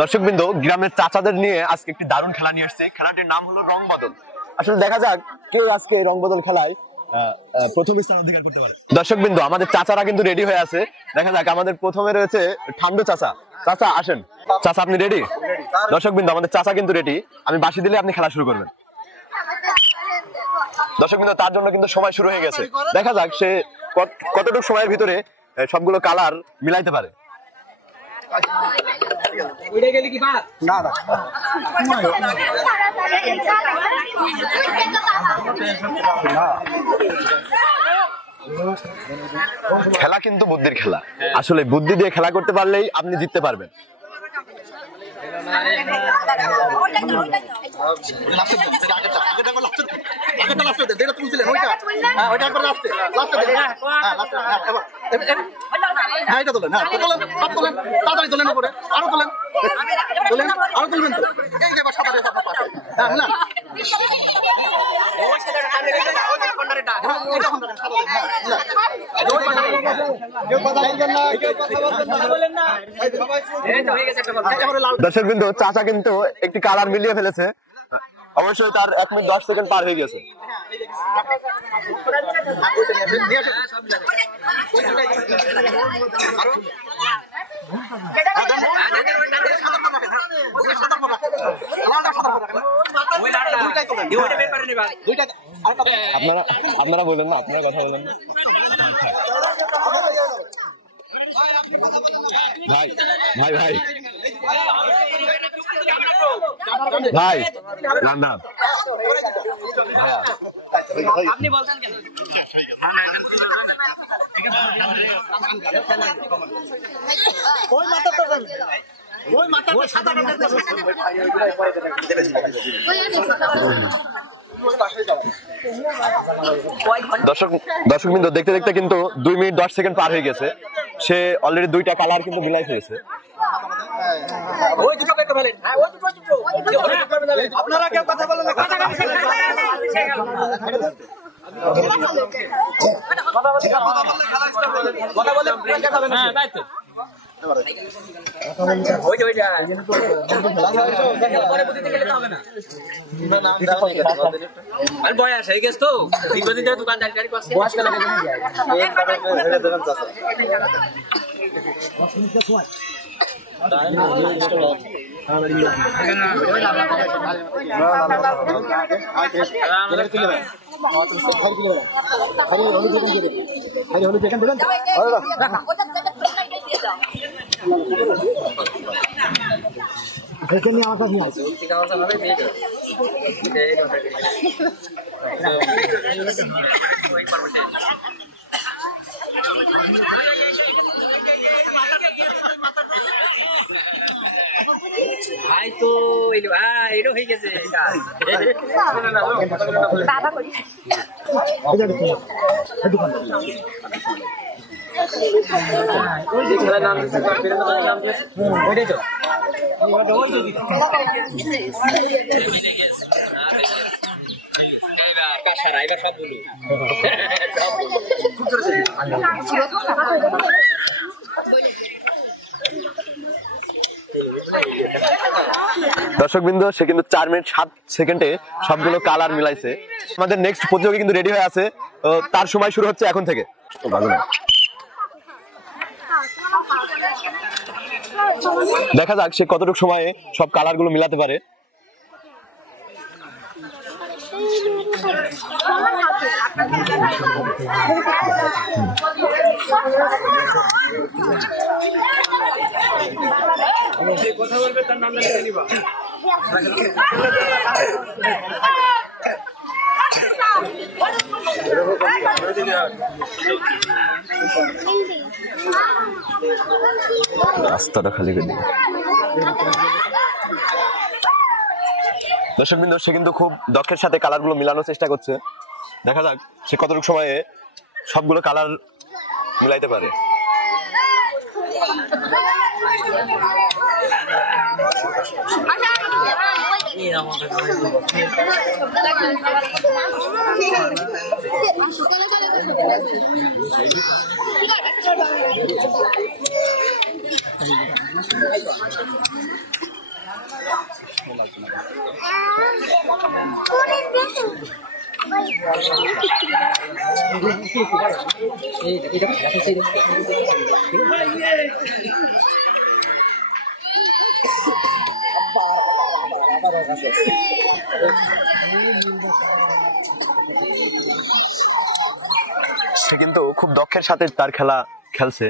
দর্শকবৃন্দ, গ্রামের চাচাদের নিয়ে আজকে একটি দারুণ খেলা নিয়ে আসছে। খেলাটির নাম হলো রং বদল। আসলে দেখা যাক কেউ আজকে রং বদল খেলায় প্রথম স্থান অধিকার করতে পারে। দর্শকবৃন্দ, আমাদের চাচারা কিন্তু রেডি হয়ে আছে। দেখা যাক, আমাদের প্রথমে রয়েছে ঠান্ডু চাচা। চাচা আসেন। চাচা আপনি রেডি? দর্শকবৃন্দ, আমাদের চাচা কিন্তু রেডি। আমি বাঁশি দিলে আপনি খেলা শুরু করবেন। দর্শকবৃন্দ, তার জন্য কিন্তু সময় শুরু হয়ে গেছে। দেখা যাক সে কতটুকু সময়ের ভিতরে সবগুলো কালার মিলাইতে পারে। খেলা কিন্তু বুদ্ধির খেলা। আসলে বুদ্ধি দিয়ে খেলা করতে পারলেই আপনি জিততে পারবেন। দর্শকবৃন্দ, চাচা কিন্তু একটি কালার মিলিয়ে ফেলেছে। অবশ্যই তার 1 মিনিট 10 সেকেন্ড পার হয়ে গেছে। আপনারা বলেন না, আপনারা কথা বলেন। ভাই ভাই ভাই ভাই না আপনি বলছেন কেন? দর্শকবৃন্দ, দেখতে দেখতে কিন্তু 2 মিনিট 10 সেকেন্ড পার হয়ে গেছে। সে অলরেডি 2টা কালার কিন্তু মিলাই ফেলেছে। আপনারা কেউ কথা বলেন না। বয়স হয়ে গেছে তো দোকানদারি ভাই তো এটা হয়ে গেছে। দর্শকবৃন্দ, সে কিন্তু 4 মিনিট 7 সেকেন্ডে সবগুলো কালার মিলাইছে। আমাদের নেক্সট প্রতিযোগী কিন্তু রেডি হয়ে আছে। তার সময় শুরু হচ্ছে এখন থেকে। দেখা যাক সে কতটুকু সময়ে সব কালার গুলো মিলাতে পারে। কথা বলবে, তার নাম লিখে নিবা। রাস্তাটা খালি করে দিই। দর্শকবৃন্দ, সে কিন্তু খুব দক্ষের সাথে কালার গুলো মিলানোর চেষ্টা করছে। দেখা যাক সে কতটুকু সময়ে সবগুলো কালার মিলাইতে পারে। সে কিন্তু খুব দক্ষের সাথে তার খেলা খেলছে।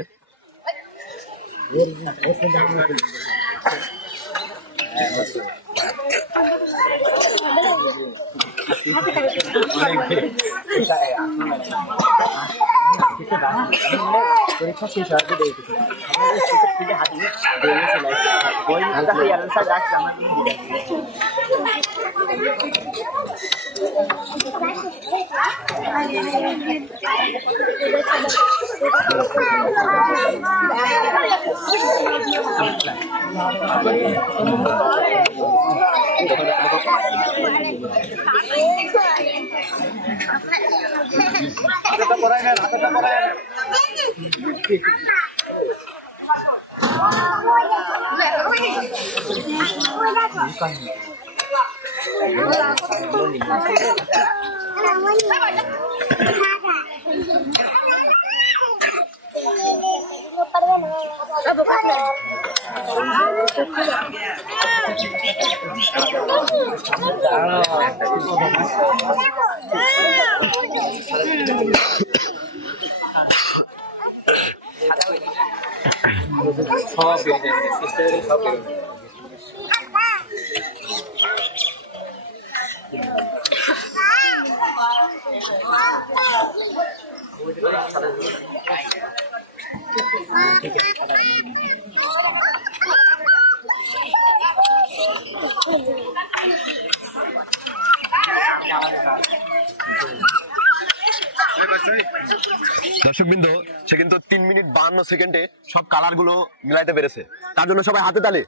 দর্শকবৃন্দ, সে কিন্তু 3 মিনিট 52 সেকেন্ডে সব কালার গুলো মিলাইতে পেরেছে। তার জন্য সবাই হাতে তালি।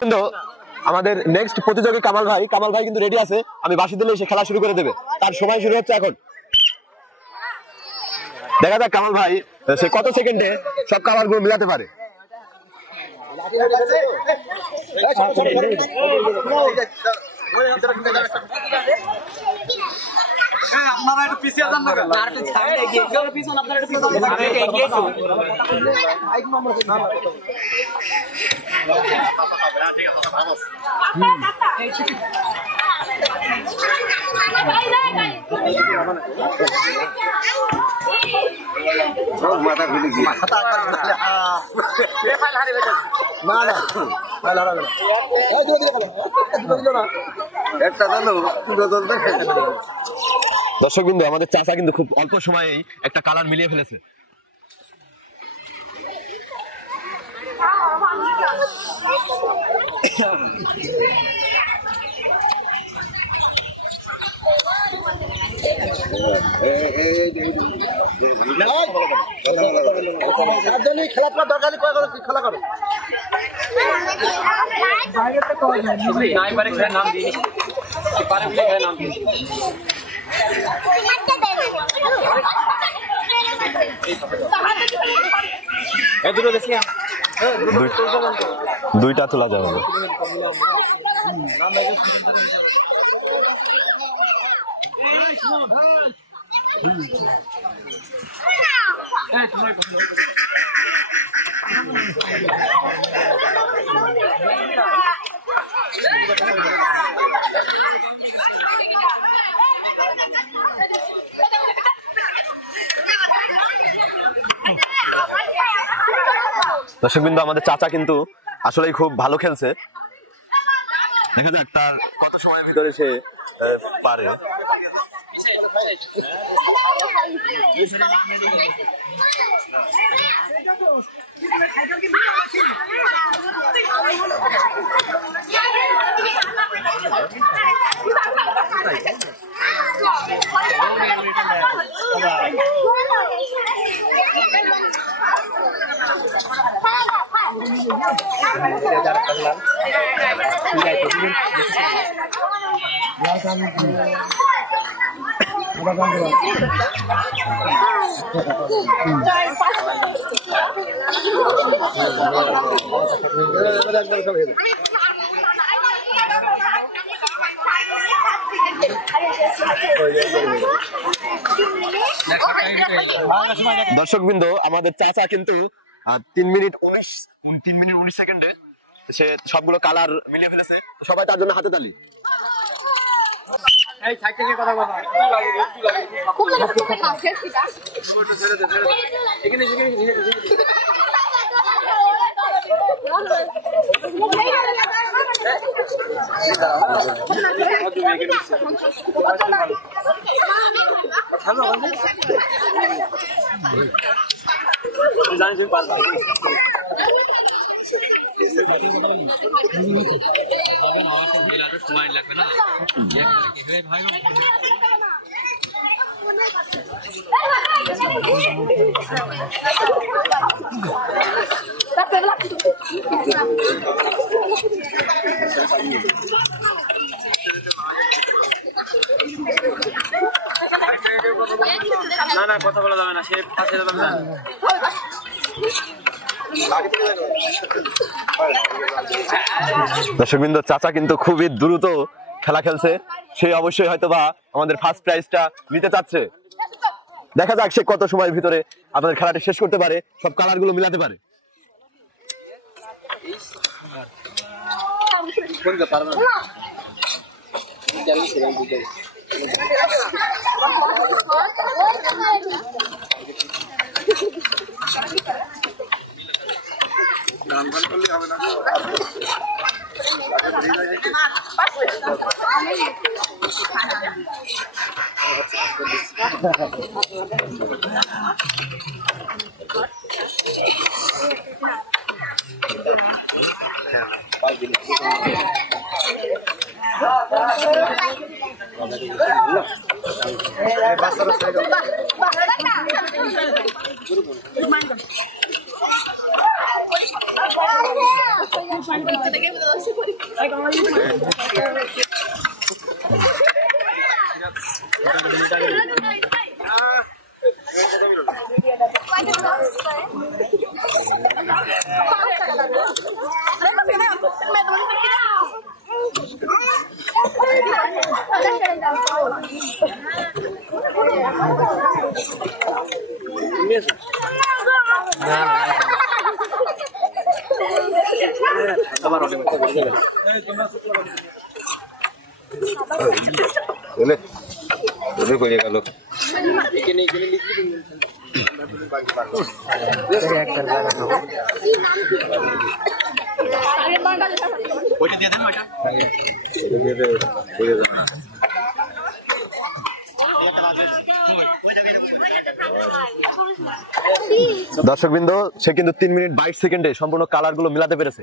কিন্তু আমাদের নেক্সট প্রতিযোগী কামাল ভাই কিন্তু রেডি আছে। আমি বাঁশি দিলে সে খেলা শুরু করে দেবে। তার সময় শুরু হচ্ছে এখন। দেখা যাক কামাল ভাই সে কত সেকেন্ডে সব কালার গুলো মিলাতে পারে। আপনারা একটু পিছিয়ে যান না, আর একটু সামনে এগিয়ে যাও, পিছন আপনারা একটু পিছন এগিয়ে যাও। মাথা খুলে গিয়ে মাথা না না একটা দর্শকবৃন্দ, আমাদের চাচা কিন্তু খুব অল্প সময়েই একটা কালার মিলিয়ে ফেলেছে। খেলা দরকার খেলা করো নাম দিয়ে নাম দিয়ে দুইটা তোলা যাবে। দর্শকবৃন্দ, আমাদের চাচা কিন্তু আসলেই খুব ভালো খেলছে। দেখা যাক তার কত সময়ের ভিতরে সে পারে। দর্শকবৃন্দ, আমাদের চাচা কিন্তু 3 মিনিট 19 সেকেন্ডে সে সবগুলো কালার মিলিয়ে ফেলেছে। সবাই তার জন্য হাতে তালি। এই সাইড থেকে কথা বলা এখানে সময় লাগবে না। না না কথা বলা যাবে না, সে পাশে যাবে না। দর্শকবৃন্দ, চাচা কিন্তু খুবই দ্রুত খেলা খেলছে। সে অবশ্যই হয়তোবা আমাদের ফার্স্ট প্রাইজটা নিতে চাচ্ছে। দেখা যাক সে কত সময়ের ভিতরে আপনাদের খেলাটা শেষ করতে পারে, সব কালার গুলো মিলাতে পারে। দর্শকবৃন্দ, সে কিন্তু 3 মিনিট 22 সেকেন্ডে সম্পূর্ণ কালার গুলো মিলাতে পেরেছে।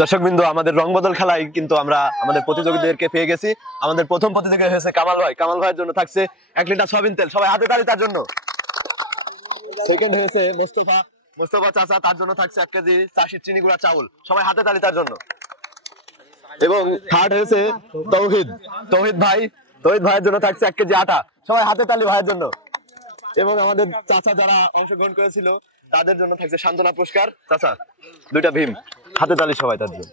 দর্শকবৃন্দ, আমাদের রং বদল খেলায় কিন্তু আমরা আমাদের প্রতিযোগীদেরকে পেয়ে গেছি। আমাদের প্রথম প্রতিযোগী হয়েছে কামাল ভাই। কামাল ভাইয়ের জন্য থাকছে 1 লিটার সয়াবিন তেল। সবাই হাতে তালি তার জন্য। সেকেন্ড হয়েছে মোস্তফা চাচা, তার জন্য থাকছে 1 কেজি চাষির চিনি গুঁড়া চাউল। সবাই হাতে তালি তার জন্য। এবং থার্ড হয়েছে তৌহিদ ভাইয়ের জন্য থাকছে 1 কেজি আটা। সবাই হাতে তালি ভাইয়ের জন্য। এবং আমাদের চাচা যারা অংশগ্রহণ করেছিল তাদের জন্য থাকছে সান্ত্বনা পুরস্কার। চাচা 2টা ভীম, হাতে তালি সবাই তার জন্য।